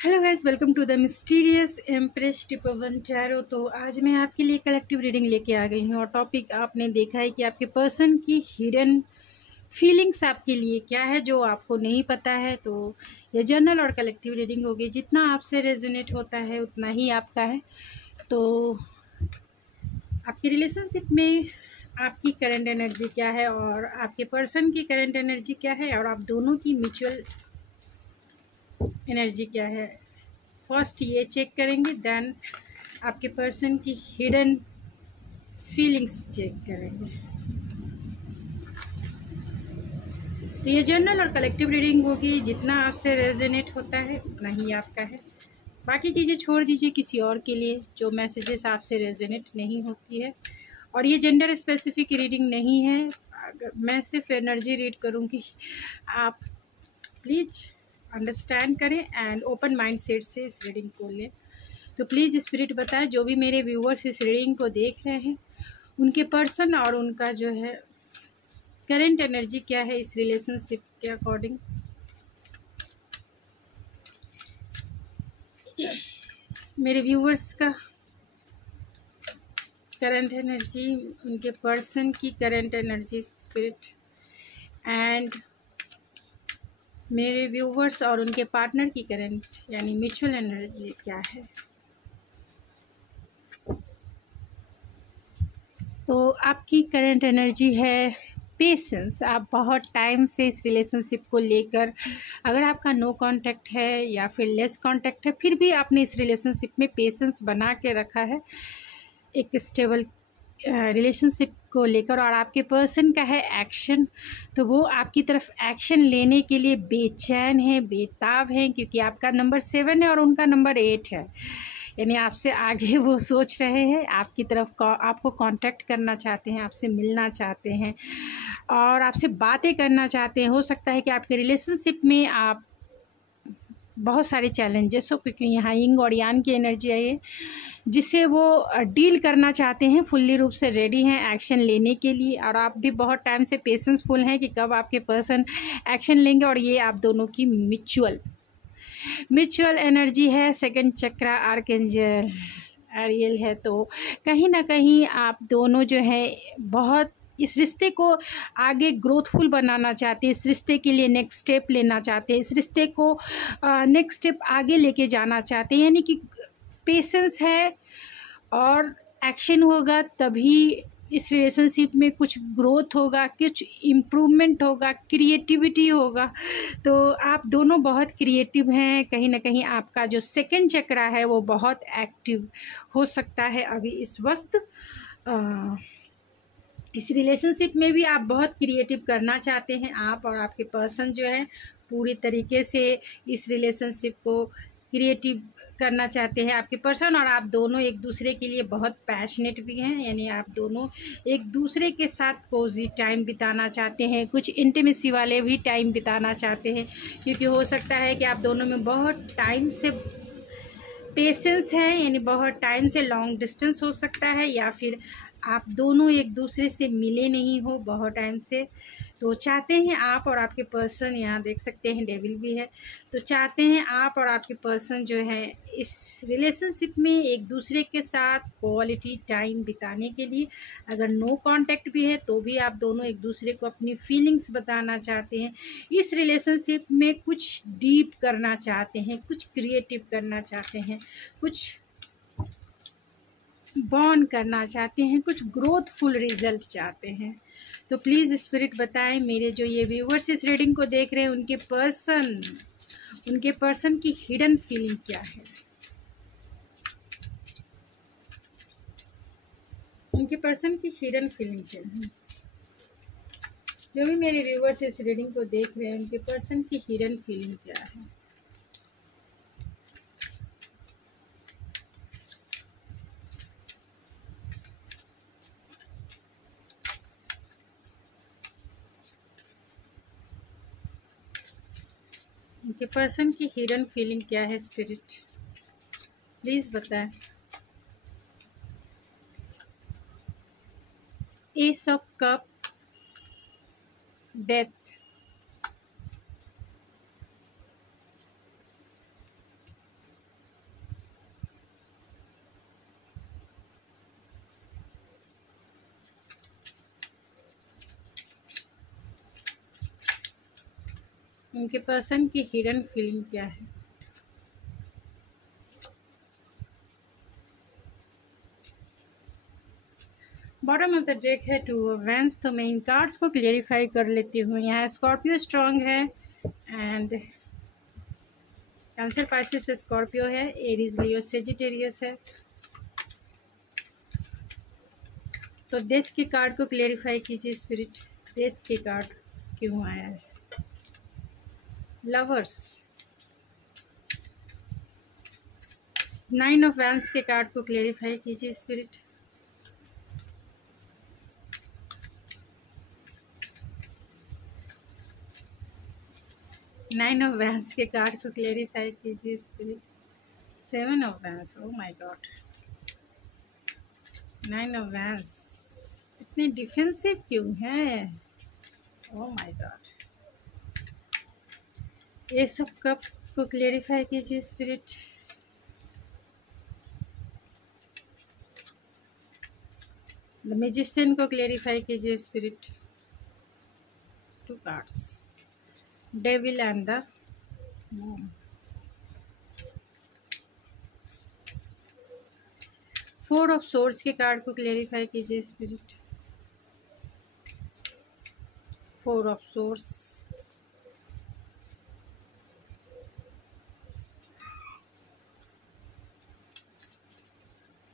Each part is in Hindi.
Hello guys, welcome to the mysterious empress टिपवन टैरो। तो आज मैं आपके लिए कलेक्टिव रीडिंग लेके आ गई हूँ और टॉपिक आपने देखा है कि आपके पर्सन की हिडन फीलिंग्स आपके लिए क्या है जो आपको नहीं पता है। तो ये जर्नल और कलेक्टिव रीडिंग होगी, जितना आपसे रेजोनेट होता है उतना ही आपका है। तो आपकी रिलेशनशिप में आपकी करंट एनर्जी क्या है और आपके पर्सन की करंट एनर्जी क्या है और आप दोनों की म्यूचुअल एनर्जी क्या है, फर्स्ट ये चेक करेंगे, देन आपके पर्सन की हिडन फीलिंग्स चेक करेंगे। तो ये जनरल और कलेक्टिव रीडिंग होगी, जितना आपसे रेजोनेट होता है उतना ही आपका है। बाकी चीज़ें छोड़ दीजिए किसी और के लिए, जो मैसेजेस आपसे रेजोनेट नहीं होती है। और ये जेंडर स्पेसिफिक रीडिंग नहीं है, अगर मैं सिर्फ एनर्जी रीड करूँगी, आप प्लीज़ अंडरस्टैंड करें एंड ओपन माइंड सेट से इस रीडिंग को लें। तो प्लीज़ स्पिरिट बताएं, जो भी मेरे व्यूअर्स इस रीडिंग को देख रहे हैं उनके पर्सन और उनका जो है करंट एनर्जी क्या है इस रिलेशनशिप के अकॉर्डिंग। मेरे व्यूअर्स का करंट एनर्जी, उनके पर्सन की करंट एनर्जी स्पिरिट, एंड मेरे व्यूअर्स और उनके पार्टनर की करंट यानी म्यूचुअल एनर्जी क्या है। तो आपकी करंट एनर्जी है पेशेंस। आप बहुत टाइम से इस रिलेशनशिप को लेकर, अगर आपका नो कांटेक्ट है या फिर लेस कांटेक्ट है, फिर भी आपने इस रिलेशनशिप में पेशेंस बना के रखा है एक स्टेबल रिलेशनशिप को लेकर। और आपके पर्सन का है एक्शन, तो वो आपकी तरफ एक्शन लेने के लिए बेचैन है, बेताब है, क्योंकि आपका नंबर 7 है और उनका नंबर 8 है। यानी आपसे आगे वो सोच रहे हैं, आपकी तरफ आपको कांटेक्ट करना चाहते हैं, आपसे मिलना चाहते हैं और आपसे बातें करना चाहते हैं। हो सकता है कि आपके रिलेशनशिप में आप बहुत सारे चैलेंजेस हो, क्योंकि यहाँ यिंग और यान की एनर्जी आई है, जिसे वो डील करना चाहते हैं, फुल्ली रूप से रेडी हैं एक्शन लेने के लिए। और आप भी बहुत टाइम से पेशेंसफुल हैं कि कब आपके पर्सन एक्शन लेंगे। और ये आप दोनों की म्यूचुअल एनर्जी है। सेकंड चक्रा आर्कएंजल एरियल है। तो कहीं ना कहीं आप दोनों जो है बहुत इस रिश्ते को आगे ग्रोथफुल बनाना चाहते हैं, इस रिश्ते के लिए नेक्स्ट स्टेप लेना चाहते हैं, इस रिश्ते को नेक्स्ट स्टेप आगे लेके जाना चाहते हैं। यानी कि पेशेंस है और एक्शन होगा, तभी इस रिलेशनशिप में कुछ ग्रोथ होगा, कुछ इम्प्रूवमेंट होगा, क्रिएटिविटी होगा। तो आप दोनों बहुत क्रिएटिव हैं। कहीं ना कहीं आपका जो सेकंड चक्रा है वो बहुत एक्टिव हो सकता है अभी इस वक्त। इस रिलेशनशिप में भी आप बहुत क्रिएटिव करना चाहते हैं। आप और आपके पर्सन जो है पूरी तरीके से इस रिलेशनशिप को क्रिएटिव करना चाहते हैं। आपके पर्सन और आप दोनों एक दूसरे के लिए बहुत पैशनेट भी हैं, यानी आप दोनों एक दूसरे के साथ कोजी टाइम बिताना चाहते हैं, कुछ इंटीमेसी वाले भी टाइम बिताना चाहते हैं, क्योंकि हो सकता है कि आप दोनों में बहुत टाइम से पेशेंस है, यानी बहुत टाइम से लॉन्ग डिस्टेंस हो सकता है, या फिर आप दोनों एक दूसरे से मिले नहीं हो बहुत टाइम से। तो चाहते हैं आप और आपके पर्सन, यहाँ देख सकते हैं डेविल भी है, तो चाहते हैं आप और आपके पर्सन जो है इस रिलेशनशिप में एक दूसरे के साथ क्वालिटी टाइम बिताने के लिए, अगर नो कांटेक्ट भी है तो भी आप दोनों एक दूसरे को अपनी फीलिंग्स बताना चाहते हैं, इस रिलेशनशिप में कुछ डीप करना चाहते हैं, कुछ क्रिएटिव करना चाहते हैं, कुछ बॉन्ड करना चाहते हैं, कुछ ग्रोथफुल रिजल्ट चाहते हैं। तो प्लीज़ स्पिरिट बताएं, मेरे जो ये व्यूवर्स इस रीडिंग को देख रहे हैं उनके पर्सन की हिडन फीलिंग क्या है, उनके पर्सन की हिडन फीलिंग क्या है। जो भी मेरे व्यूवर्स इस रीडिंग को देख रहे हैं उनके पर्सन की हिडन फीलिंग क्या है। उनके पर्सन की हिडन फीलिंग क्या है स्पिरिट, प्लीज़ बताएं। एस ऑफ कप, डेथ, उनके पर्सन की हिडन फीलिंग क्या है। बॉटम ऑफ द डेक है 2 ऑफ वैंड्स। तो मैं इन कार्ड्स को क्लियरिफाई कर लेती हूँ। यहाँ स्कॉर्पियो स्ट्रांग है एंड कैंसर पाइसेस स्कॉर्पियो है, एरीज लियो सेजिटेरियस है। तो डेथ के कार्ड को क्लियरिफाई कीजिए स्पिरिट, डेथ के कार्ड क्यों आया है। लवर्स, 9 ऑफ वैंड्स के कार्ड को क्लियरिफाई कीजिए स्पिरिट। नाइन ऑफ वैंड्स के कार्ड को क्लेरिफाई कीजिए spirit. 7 of wands, oh my God. 9 of wands, इतने डिफेंसिव क्यों है, oh my God. S of cup को क्लेरिफाई कीजिए स्पिरिट। द मैजिशियन को क्लेरिफाई कीजिए spirit. 2 cards, devil and the moon. 4 of swords के कार्ड को क्लेरिफाई कीजिए spirit. 4 of swords,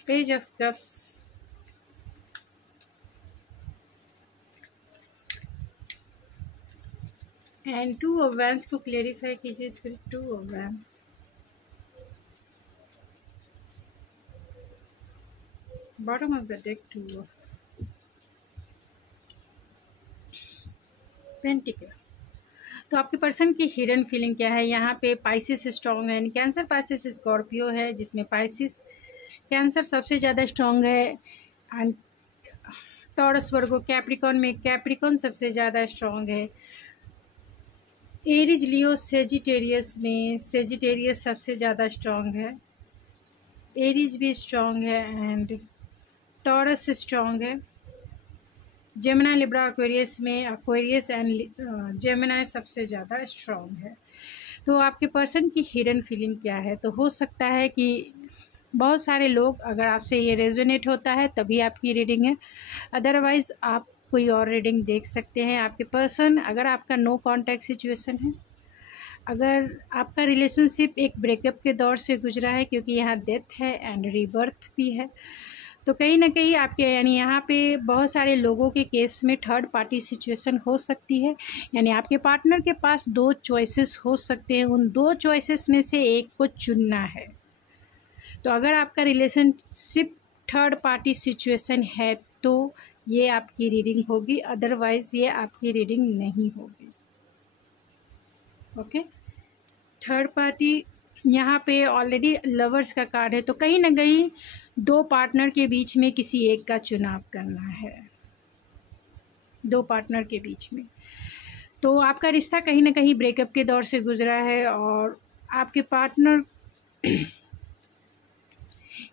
page of cups, and 2 of wands को क्लेरिफाई कीजिए spirit. 2 of wands, bottom of the deck 2 of pentacle. तो आपके पर्सन की हिडन फीलिंग क्या है। यहाँ पे पाइसिस स्ट्रॉन्ग है, कैंसर पाइसिस स्कॉर्पियो है, जिसमें पाइसिस कैंसर सबसे ज़्यादा स्ट्रॉन्ग है एंड टॉरस वर्गो कैप्रिकॉन में कैप्रिकॉन सबसे ज़्यादा स्ट्रॉन्ग है। एरीज लियो सेजिटेरियस में सेजिटेरियस सबसे ज़्यादा स्ट्रॉन्ग है, एरीज भी स्ट्रॉन्ग है एंड टॉरस स्ट्रॉन्ग है। जेमिनी लिब्रा एक्वेरियस में एक्वेरियस एंड जेमिनी सबसे ज़्यादा स्ट्रॉन्ग है। तो आपके पर्सन की हिडन फीलिंग क्या है। तो हो सकता है कि बहुत सारे लोग, अगर आपसे ये रेजोनेट होता है तभी आपकी रीडिंग है, अदरवाइज़ आप कोई और रीडिंग देख सकते हैं। आपके पर्सन, अगर आपका नो कांटेक्ट सिचुएशन है, अगर आपका रिलेशनशिप एक ब्रेकअप के दौर से गुजरा है, क्योंकि यहाँ डेथ है एंड रीबर्थ भी है, तो कहीं ना कहीं आपके यानी यहाँ पे बहुत सारे लोगों के केस में थर्ड पार्टी सिचुएशन हो सकती है। यानी आपके पार्टनर के पास 2 चॉइसेस हो सकते हैं, उन 2 चॉइसेस में से एक को चुनना है। तो अगर आपका रिलेशनशिप थर्ड पार्टी सिचुएशन है तो ये आपकी रीडिंग होगी, अदरवाइज़ ये आपकी रीडिंग नहीं होगी। ओके, थर्ड पार्टी यहाँ पे ऑलरेडी लवर्स का कार्ड है, तो कहीं ना कहीं 2 पार्टनर के बीच में किसी एक का चुनाव करना है, 2 पार्टनर के बीच में। तो आपका रिश्ता कहीं ना कहीं ब्रेकअप के दौर से गुजरा है और आपके पार्टनर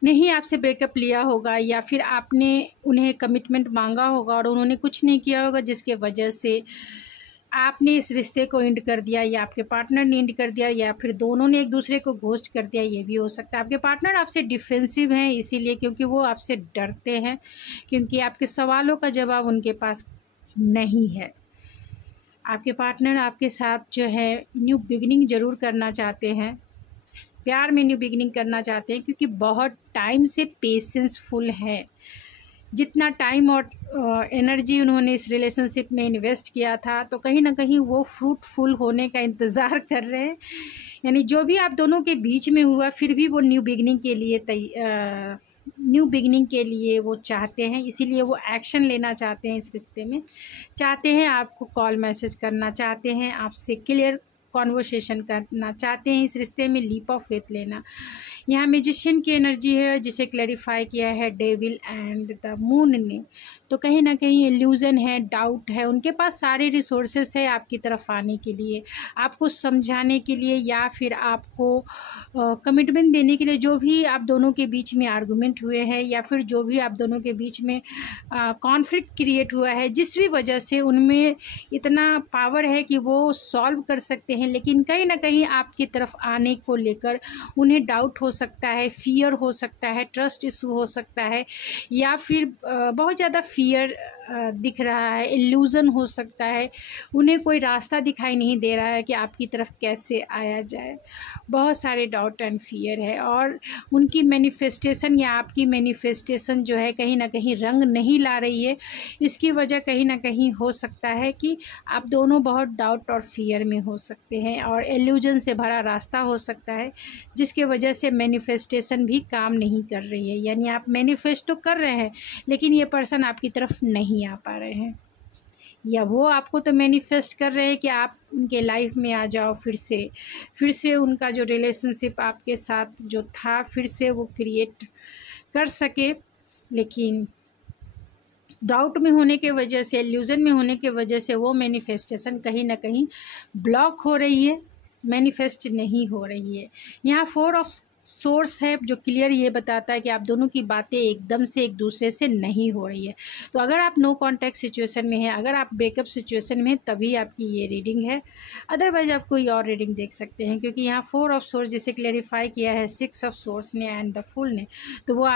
ने ही आपसे ब्रेकअप लिया होगा, या फिर आपने उन्हें कमिटमेंट मांगा होगा और उन्होंने कुछ नहीं किया होगा, जिसके वजह से आपने इस रिश्ते को एंड कर दिया, या आपके पार्टनर ने एंड कर दिया, या फिर दोनों ने एक दूसरे को घोस्ट कर दिया। ये भी हो सकता है आपके पार्टनर आपसे डिफेंसिव हैं, इसीलिए क्योंकि वो आपसे डरते हैं, क्योंकि आपके सवालों का जवाब उनके पास नहीं है। आपके पार्टनर आपके साथ जो है न्यू बिगिनिंग ज़रूर करना चाहते हैं, प्यार में न्यू बिगिनिंग करना चाहते हैं, क्योंकि बहुत टाइम से पेशेंसफुल है। जितना टाइम और एनर्जी उन्होंने इस रिलेशनशिप में इन्वेस्ट किया था, तो कहीं ना कहीं वो फ्रूटफुल होने का इंतज़ार कर रहे हैं। यानी जो भी आप दोनों के बीच में हुआ, फिर भी वो न्यू बिगिनिंग के लिए वो चाहते हैं, इसीलिए वो एक्शन लेना चाहते हैं इस रिश्ते में, चाहते हैं आपको कॉल मैसेज करना चाहते हैं, आपसे क्लियर कॉन्वर्सेशन करना चाहते हैं, इस रिश्ते में लीप ऑफ फेथ लेना। यहाँ मैजिशियन की एनर्जी है, जिसे क्लैरिफाई किया है डेविल एंड द मून ने। तो कहीं ना कहीं इल्यूज़न है, डाउट है, उनके पास सारे रिसोर्सेस है आपकी तरफ आने के लिए, आपको समझाने के लिए, या फिर आपको कमिटमेंट देने के लिए। जो भी आप दोनों के बीच में आर्गूमेंट हुए हैं, या फिर जो भी आप दोनों के बीच में कॉन्फ्लिक्ट क्रिएट हुआ है, जिस भी वजह से उनमें इतना पावर है कि वो सॉल्व कर सकते हैं हैं, लेकिन कहीं ना कहीं आपकी तरफ आने को लेकर उन्हें डाउट हो सकता है, फियर हो सकता है, ट्रस्ट इशू हो सकता है, या फिर बहुत ज़्यादा फियर दिख रहा है, इल्यूज़न हो सकता है। उन्हें कोई रास्ता दिखाई नहीं दे रहा है कि आपकी तरफ कैसे आया जाए। बहुत सारे डाउट एंड फियर है, और उनकी मैनिफेस्टेशन या आपकी मैनिफेस्टेशन जो है कहीं ना कहीं रंग नहीं ला रही है। इसकी वजह कहीं ना कहीं हो सकता है कि आप दोनों बहुत डाउट और फियर में हो सकते हैं, और इल्यूजन से भरा रास्ता हो सकता है, जिसके वजह से मैनिफेस्टेशन भी काम नहीं कर रही है। यानी आप मैनिफेस्ट तो कर रहे हैं, लेकिन ये पर्सन आपकी तरफ नहीं आ पा रहे हैं, या वो आपको तो मैनिफेस्ट कर रहे हैं कि आप उनके लाइफ में आ जाओ, फिर से उनका जो रिलेशनशिप आपके साथ जो था फिर से वो क्रिएट कर सके। लेकिन डाउट में होने के वजह से, इल्यूज़न में होने के वजह से वो मैनिफेस्टेशन कहीं ना कहीं ब्लॉक हो रही है, मैनिफेस्ट नहीं हो रही है। यहाँ 4 ऑफ सोर्स है जो क्लियर ये बताता है कि आप दोनों की बातें एकदम से एक दूसरे से नहीं हो रही है। तो अगर आप नो कांटेक्ट सिचुएशन में हैं, अगर आप ब्रेकअप सिचुएशन में हैं, तभी आपकी ये रीडिंग है। अदरवाइज आप कोई और रीडिंग देख सकते हैं, क्योंकि यहाँ 4 ऑफ सोर्स जिसे क्लेरिफाई किया है 6 ऑफ सोर्स ने एंड द फुल ने। तो वो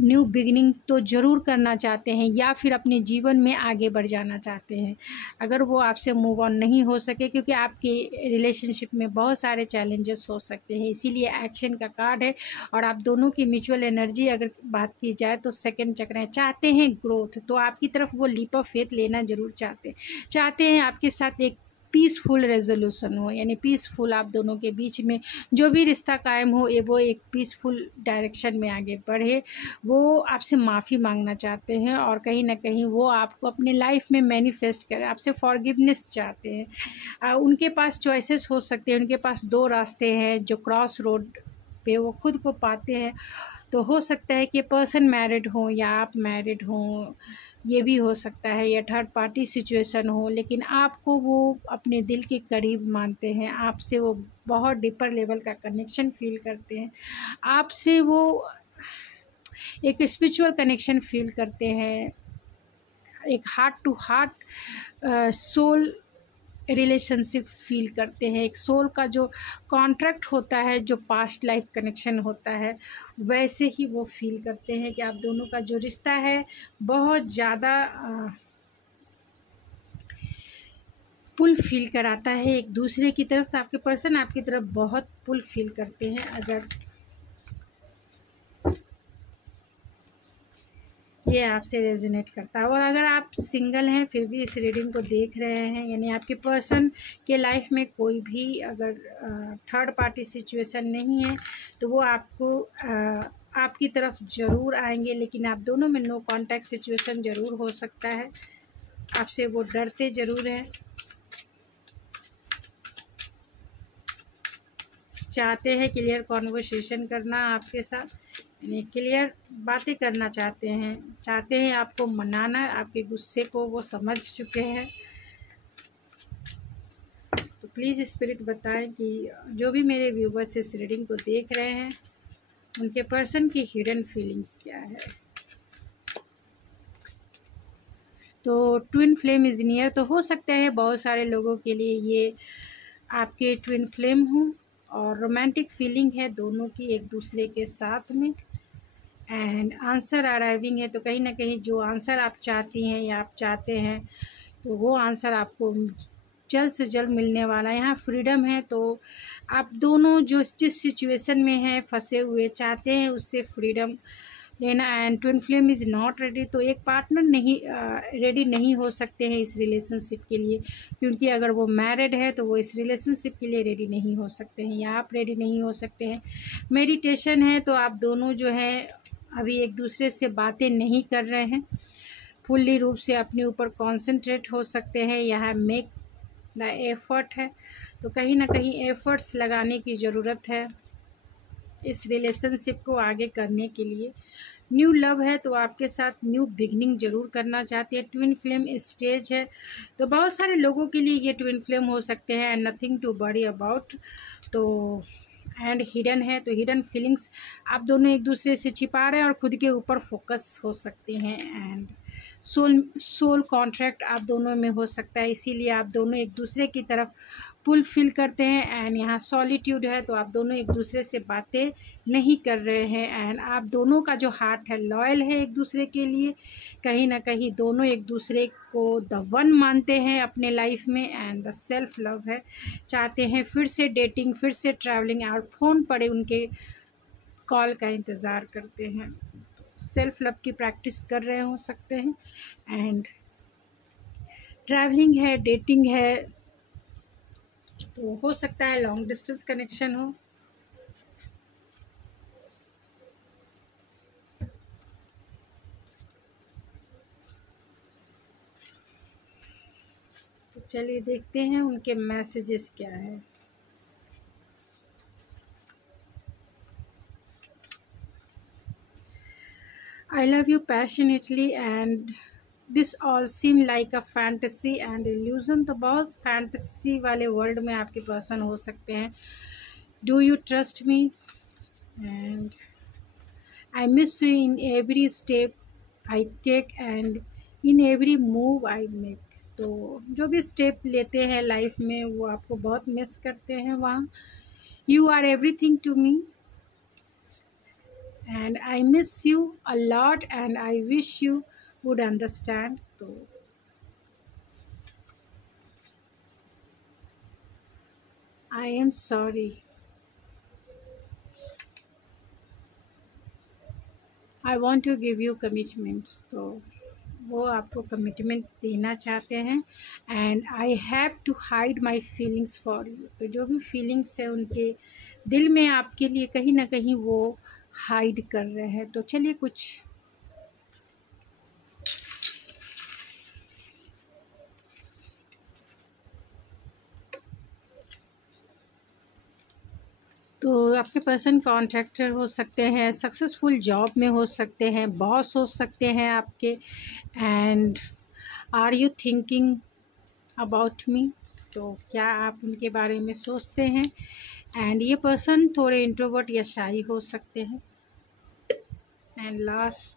न्यू बिगिनिंग तो ज़रूर करना चाहते हैं, या फिर अपने जीवन में आगे बढ़ जाना चाहते हैं। अगर वो आपसे मूव ऑन नहीं हो सके, क्योंकि आपके रिलेशनशिप में बहुत सारे चैलेंजेस हो सकते हैं, इसीलिए एक्शन का कार्ड है। और आप दोनों की म्यूचुअल एनर्जी अगर बात की जाए तो सेकंड चक्र है, चाहते हैं ग्रोथ, तो आपकी तरफ वो लीप ऑफ फेथ लेना ज़रूर चाहते हैं आपके साथ एक पीसफुल रेजोल्यूशन हो, यानी पीसफुल आप दोनों के बीच में जो भी रिश्ता कायम हो, ये वो एक पीसफुल डायरेक्शन में आगे बढ़े। वो आपसे माफ़ी मांगना चाहते हैं, और कहीं ना कहीं वो आपको अपने लाइफ में मैनिफेस्ट करें, आपसे फॉरगिवनेस चाहते हैं। उनके पास चॉइसेस हो सकते हैं, उनके पास 2 रास्ते हैं जो क्रॉस रोड पे वो खुद को पाते हैं। तो हो सकता है कि पर्सन मैरिड हो या आप मैरिड हो, ये भी हो सकता है, या थर्ड पार्टी सिचुएशन हो, लेकिन आपको वो अपने दिल के करीब मानते हैं, आपसे वो बहुत डीपर लेवल का कनेक्शन फील करते हैं, आपसे वो एक स्पिरिचुअल कनेक्शन फील करते हैं, एक heart to heart soul relationship feel करते हैं। एक सोल का जो कॉन्ट्रैक्ट होता है, जो पास्ट लाइफ कनेक्शन होता है, वैसे ही वो फील करते हैं कि आप दोनों का जो रिश्ता है बहुत ज़्यादा पुल फील कराता है एक दूसरे की तरफ। तो आपके पर्सन आपकी तरफ बहुत पुल फील करते हैं, अगर ये आपसे रेजोनेट करता है। और अगर आप सिंगल हैं फिर भी इस रीडिंग को देख रहे हैं, यानी आपके पर्सन के लाइफ में कोई भी अगर थर्ड पार्टी सिचुएशन नहीं है, तो वो आपको आपकी तरफ ज़रूर आएंगे, लेकिन आप दोनों में नो कांटेक्ट सिचुएशन ज़रूर हो सकता है, आपसे वो डरते ज़रूर हैं, चाहते हैं क्लियर कॉन्वर्सेशन करना आपके साथ, यानी क्लियर बातें करना चाहते हैं आपको मनाना, आपके गुस्से को वो समझ चुके हैं। तो प्लीज़ स्पिरिट बताएं कि जो भी मेरे व्यूवर्स इस रीडिंग को देख रहे हैं, उनके पर्सन की हिडन फीलिंग्स क्या है। तो ट्विन फ्लेम इज़ नियर, तो हो सकता है बहुत सारे लोगों के लिए ये आपके ट्विन फ्लेम हों, और रोमांटिक फीलिंग है दोनों की एक दूसरे के साथ में, एंड आंसर अराइविंग है। तो कहीं ना कहीं जो आंसर आप चाहती हैं या आप चाहते हैं, तो वो आंसर आपको जल्द से जल्द मिलने वाला है। यहाँ फ्रीडम है, तो आप दोनों जो जिस सिचुएशन में हैं फंसे हुए, चाहते हैं उससे फ्रीडम लेना। And twin flame is not ready, तो एक पार्टनर नहीं रेडी नहीं हो सकते हैं इस रिलेशनशिप के लिए, क्योंकि अगर वो मैरिड है तो वो इस रिलेशनशिप के लिए रेडी नहीं हो सकते हैं, या आप रेडी नहीं हो सकते हैं। मेडिटेशन है, तो आप दोनों जो है अभी एक दूसरे से बातें नहीं कर रहे हैं, फुल्ली रूप से अपने ऊपर कॉन्सेंट्रेट हो सकते हैं। यहाँ मेक द एफर्ट है, तो कहीं ना कहीं एफर्ट्स लगाने की ज़रूरत है इस रिलेशनशिप को आगे करने के लिए। न्यू लव है, तो आपके साथ न्यू बिगनिंग ज़रूर करना चाहती है। ट्विन फ्लेम स्टेज है, तो बहुत सारे लोगों के लिए ये ट्विन फ्लेम हो सकते हैं, and nothing to worry about. तो एंड हिडन है, तो हिडन फीलिंग्स आप दोनों एक दूसरे से छिपा रहे हैं और खुद के ऊपर फोकस हो सकते हैं। एंड सोल कॉन्ट्रैक्ट आप दोनों में हो सकता है, इसीलिए आप दोनों एक दूसरे की तरफ पुल फील करते हैं। एंड यहाँ सॉलिट्यूड है, तो आप दोनों एक दूसरे से बातें नहीं कर रहे हैं। एंड आप दोनों का जो हार्ट है लॉयल है एक दूसरे के लिए, कहीं ना कहीं दोनों एक दूसरे को द वन मानते हैं अपने लाइफ में। एंड द सेल्फ लव है, चाहते हैं फिर से डेटिंग, फिर से ट्रैवलिंग, और फ़ोन पड़े उनके कॉल का इंतज़ार करते हैं। सेल्फ लव की प्रैक्टिस कर रहे हो सकते हैं। एंड ट्रैवलिंग है, डेटिंग है, तो हो सकता है लॉन्ग डिस्टेंस कनेक्शन हो। तो चलिए देखते हैं उनके मैसेजेस क्या है। I love you passionately and this all seem like a fantasy and illusion। तो बहुत फैंटेसी वाले वर्ल्ड में आपके पर्सन हो सकते हैं। Do you trust me? And I miss you in every step I take and in every move I make। तो जो भी स्टेप लेते हैं लाइफ में वो आपको बहुत मिस करते हैं वहाँ। You are everything to me and I miss you a lot and I wish you would understand। तो I am sorry, I want to give you commitments। तो वो आपको कमिटमेंट देना चाहते हैं। And I have to hide my feelings for you. तो जो भी फीलिंग्स है उनके दिल में आपके लिए कहीं ना कहीं वो हाइड कर रहे हैं। तो चलिए कुछ तो आपके पर्सन कॉन्ट्रैक्टर हो सकते हैं, सक्सेसफुल जॉब में हो सकते हैं, बॉस हो सकते हैं आपके। And are you thinking about me? तो क्या आप उनके बारे में सोचते हैं? एंड ये पर्सन थोड़े इंट्रोवर्ट या शाई हो सकते हैं। एंड लास्ट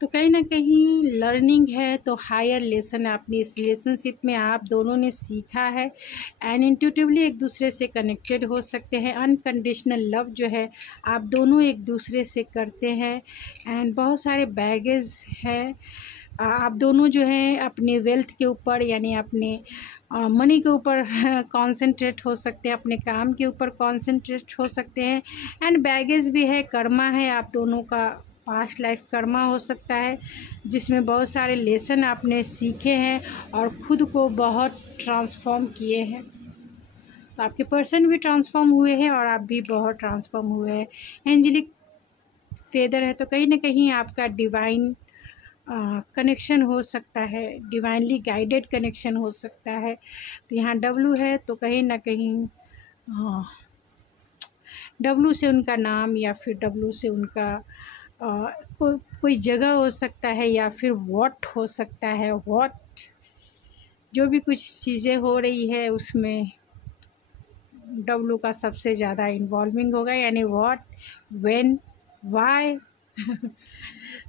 तो कहीं ना कहीं लर्निंग है, तो हायर लेसन अपनी इस रिलेशनशिप में आप दोनों ने सीखा है। एंड इंट्यूटिवली एक दूसरे से कनेक्टेड हो सकते हैं। अनकंडीशनल लव जो है आप दोनों एक दूसरे से करते हैं। एंड बहुत सारे बैगेज है, आप दोनों जो है अपने वेल्थ के ऊपर यानी अपने मनी के ऊपर कंसंट्रेट हो सकते हैं, अपने काम के ऊपर कंसंट्रेट हो सकते हैं। एंड बैगेज भी है, कर्मा है, आप दोनों का पास्ट लाइफ कर्मा हो सकता है, जिसमें बहुत सारे लेसन आपने सीखे हैं और ख़ुद को बहुत ट्रांसफॉर्म किए हैं। तो आपके पर्सन भी ट्रांसफॉर्म हुए हैं और आप भी बहुत ट्रांसफॉर्म हुए हैं। एंजेलिक फेदर है, तो कहीं ना कहीं आपका डिवाइन कनेक्शन हो सकता है, डिवाइनली गाइडेड कनेक्शन हो सकता है। तो यहाँ डब्लू है, तो कहीं ना कहीं डब्लू से उनका नाम या फिर डब्लू से उनका कोई जगह हो सकता है या फिर व्हाट हो सकता है। व्हाट जो भी कुछ चीज़ें हो रही है उसमें डब्लू का सबसे ज़्यादा इन्वॉल्विंग होगा, यानी व्हाट, व्हेन, व्हाई।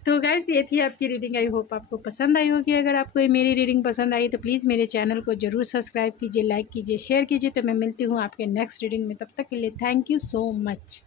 तो गाइस ये थी आपकी रीडिंग। आई होप आपको पसंद आई होगी। अगर आपको ये मेरी रीडिंग पसंद आई तो प्लीज़ मेरे चैनल को ज़रूर सब्सक्राइब कीजिए, लाइक कीजिए, शेयर कीजिए। तो मैं मिलती हूँ आपके नेक्स्ट रीडिंग में, तब तक के लिए थैंक यू सो मच।